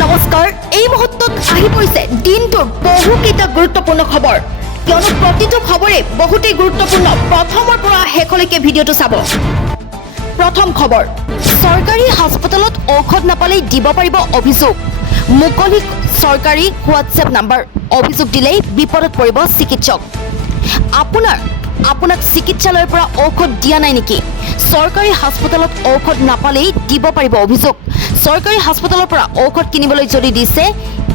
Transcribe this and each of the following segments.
নমস্কাৰ এই মুহূৰ্তত আহি পৰিছে দিনটোৰ বহুকেইটা গুৰুত্বপূৰ্ণ খবৰ কিয়নো প্ৰতিটো খবৰে বহুতেই গুৰুত্বপূৰ্ণ প্ৰথমৰ পৰা শেষলৈকে ভিডিঅ'টো চাব প্ৰথম খবৰ চৰকাৰী হাস্পতালত ঔষধ নাপালেই দিব পাৰিব অভিযোগ মুকলি চৰকাৰী হোৱাটছএপ নম্বৰ অভিযোগ দিলেই বিপদত পৰিব চিকিৎসক আপোনাক চিকিৎসালয়ৰ পৰা ঔষধ দিয়া নাই নেকি চৰকাৰী হাস্পতালত ঔষধ নাপালেই দিব পাৰিব অভিযোগ চৰকাৰী হাস্পতালৰ পৰা ঔষধ কিনিবলৈ যদি দিছে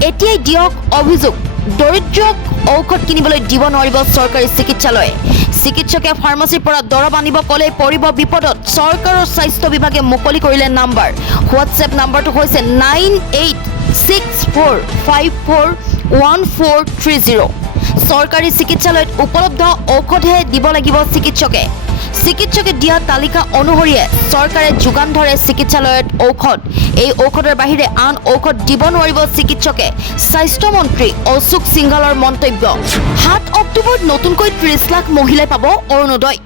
এতিয়াই দিয়ক অভিযোগ দৰিদ্ৰক ঔষধ কিনিবলৈ দিব নোৱাৰিব চৰকাৰী চিকিৎসালয়ে চিকিৎসকে ফাৰ্মাচীৰ পৰা দৰৱ আনিব ক'লে পৰিব বিপদত চৰকাৰৰ স্বাস্থ্য বিভাগে মুকলি কৰিলে নম্বৰ হোৱাটছএপ নম্বৰটো হৈছে 9864541430 চৰকাৰী চিকিৎসালয়ত উপলব্ধ ঔষধহে দিব লাগিব চিকিৎসকে দিয়া তালিকা অনুসৰিয়ে চৰকাৰে যোগান ধৰে চিকিৎসালয়ত ঔষধ এই ঔষধৰ বাহিৰে আন ঔষধ দিব নোৱাৰিব চিকিৎসকে স্বাস্থ্য মন্ত্ৰী অশোক সিংঘলৰ মন্তব্য 7 অক্টোবৰত নতুনকৈ 30 লাখ মহিলাই পাব অৰুণোদয়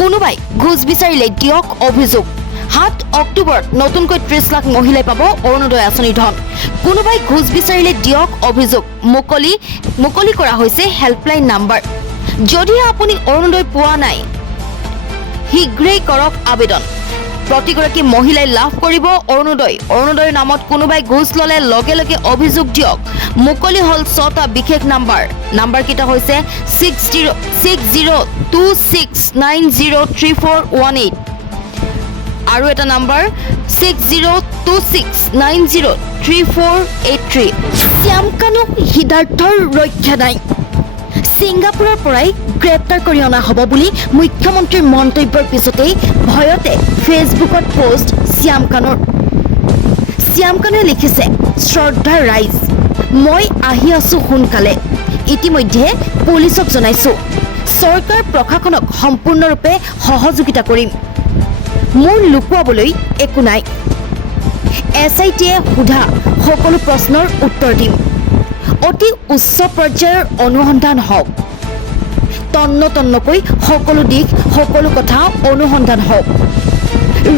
কোনোবাই ঘুষ বিচাৰিলে দিয়ক অভিযোগ 7 অক্টোবৰত নতুনকৈ 30 লাখ মহিলাই পাব অৰুণোদয় আঁচনিৰ ধন কোনোবাই ঘুষ বিচাৰিলে দিয়ক অভিযোগ মুকলি কৰা হৈছে হেল্পলাইন নম্বৰ যদি আপুনি অৰুণোদয় পোৱা নাই শীঘ্ৰেই কৰক আবেদন প্ৰতিগৰাকী মহিলাই লাভ কৰিব অৰুণোদয়ৰ নামত কোনোবাই ঘুষ ল'লে লগে লগে অভিযোগ দিয়ক মুকলি হল 6টা বিশেষ নম্বৰ কেইটা হৈছে 6026903418 আৰু এটা নম্বৰ 6026903483 শ্যামকানু সিদ্ধাৰ্থৰ ৰক্ষা নাই সিংগাপুৰৰ পৰাই গ্ৰেপ্তাৰ কৰি অনা হ'ব বুলি মুখ্যমন্ত্ৰীৰ মন্তব্যৰ পিছতেই ভয়তে ফেচবুকত পোষ্ট শ্যামকানুৱে লিখিছে শ্ৰদ্ধাৰ ৰাইজ মই আহি আছো সোনকালে ইতিমধ্যে পুলিচক জনাইছো চৰকাৰ প্ৰশাসনক সম্পূৰ্ণৰূপে সহযোগিতা কৰিম মোৰ লুকুৱাবলৈ একো নাই SITয়ে সোধা সকলো প্ৰশ্নৰ উত্তৰ দিম অতি উচ্চ পৰ্যায়ৰ অনুসন্ধান হওক তন্নতন্নকৈ সকলো দিশ সকলো কথা অনুসন্ধান হওক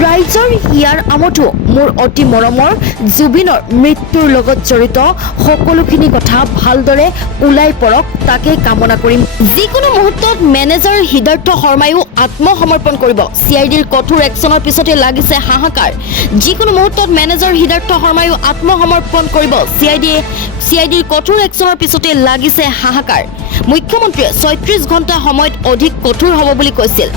ৰাইজৰ হিয়াৰ আমঠু মোৰ অতি মৰমৰ জুবিনৰ মৃত্যুৰ লগত জড়িত সকলোখিনি কথা ভালদৰে ওলাই পৰক তাকে কামনা কৰিম যিকোনো মুহূৰ্তত মেনেজাৰ সিদ্ধাৰ্থ শৰ্মায়ো আত্মসমৰ্পণ কৰিব CIDৰ কঠোৰ একশ্যনৰ পিছতে লাগিছে হাহাকাৰ যিকোনো মুহূৰ্তত মেনেজাৰ সিদ্ধাৰ্থ শৰ্মায়ো আত্মসমৰ্পণ কৰিব CIDৰ কঠোৰ একশ্যনৰ পিছতে লাগিছে হাহাকাৰ মুখ্যমন্ত্ৰীয়ে 36 ঘণ্টা সময়ত অধিক কঠোৰ হ'ব বুলি কৈছিল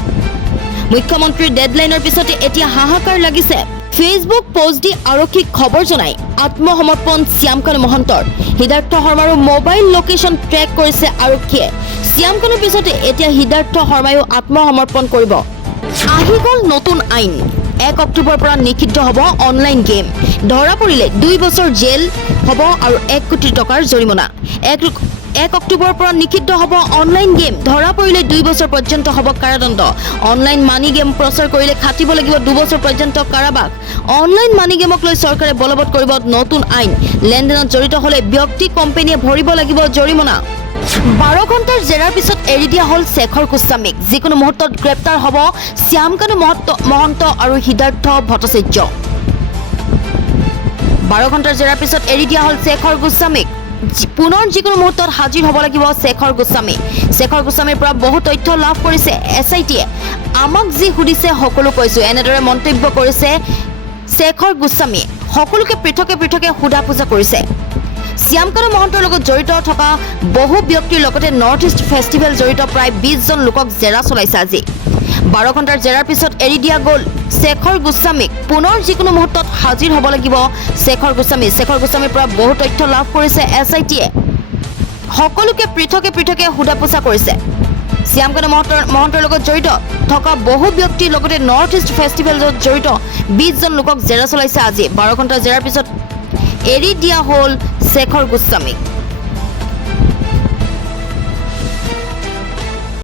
মুখ্যমন্ত্ৰীৰ ডেডলাইনৰ পিছতে এতিয়া হাহাকাৰ লাগিছে ফেচবুক পোষ্ট দি আৰক্ষীক খবৰ জনাই আত্মসমৰ্পণ শ্যামকানু মহন্তৰ সিদ্ধাৰ্থ শৰ্মাৰো মোবাইল লোকেশ্যন ট্ৰেক কৰিছে আৰক্ষীয়ে শ্যামকানুৰ পিছতে এতিয়া সিদ্ধাৰ্থ শৰ্মায়ো আত্মসমৰ্পণ কৰিব আহি গ'ল নতুন আইন 1 অক্টোবৰৰ পৰা নিষিদ্ধ হ'ব অনলাইন গেম ধৰা পৰিলে 2 বছৰ জেল হ'ব আৰু 1 কোটি টকাৰ জৰিমনা 1 অক্টোবৰৰ পৰা নিষিদ্ধ হ'ব অনলাইন গেম ধৰা পৰিলে 2 বছৰ পৰ্যন্ত হ'ব কাৰাদণ্ড অনলাইন মানি গেম প্ৰচাৰ কৰিলে খাটিব লাগিব 2 বছৰ পৰ্যন্ত কাৰাবাস অনলাইন মানি গেমক লৈ চৰকাৰে বলবৎ কৰিব নতুন আইন লেনদেনত জড়িত হ'লে ব্যক্তি কোম্পানীয়ে ভৰিব লাগিব জৰিমনা 12 ঘণ্টাৰ জেৰাৰ পিছত এৰি দিয়া হ'ল শেখৰ গোস্বামীক যিকোনো মুহূৰ্তত গ্ৰেপ্তাৰ হ'ব শ্যামকানু মহন্ত আৰু সিদ্ধাৰ্থ ভট্টাচাৰ্য 12 ঘণ্টাৰ জেৰাৰ পিছত এৰি দিয়া হ'ল শেখৰ গোস্বামীক পুনৰ যিকোনো মুহূৰ্তত হাজিৰ হ'ব লাগিব শেখৰ গোস্বামীৰ পৰা বহু তথ্য লাভ কৰিছে SITয়ে আমাক যি সুধিছে সকলো কৈছো এনেদৰে মন্তব্য কৰিছে শেখৰ গোস্বামীয়ে সকলোকে পৃথকে সোধা পোছা কৰিছে শ্যামকানু মহন্তৰ লগত জড়িত থকা বহু ব্যক্তিৰ লগতে নৰ্থ ইষ্ট ফেষ্টিভেল জড়িত প্ৰায় 20 জন লোকক জেৰা চলাইছে আজি 12 ঘণ্টাৰ জেৰাৰ পিছত এৰি দিয়া গ'ল শেখৰ গোস্বামীক পুনৰ যিকোনো মুহূৰ্তত হাজিৰ হ'ব লাগিব শেখৰ গোস্বামীৰ পৰা বহু তথ্য লাভ কৰিছে SITয়ে সকলোকে পৃথকে সোধা পোছা কৰিছে শ্যামকানু মহন্তৰ লগত জড়িত থকা বহু ব্যক্তিৰ লগতে নৰ্থ ইষ্ট ফেষ্টিভেলত জড়িত 20 জন লোকক জেৰা চলাইছে আজি 12 ঘণ্টাৰ জেৰাৰ পিছত এৰি দিয়া হ'ল শেখৰ গোস্বামীক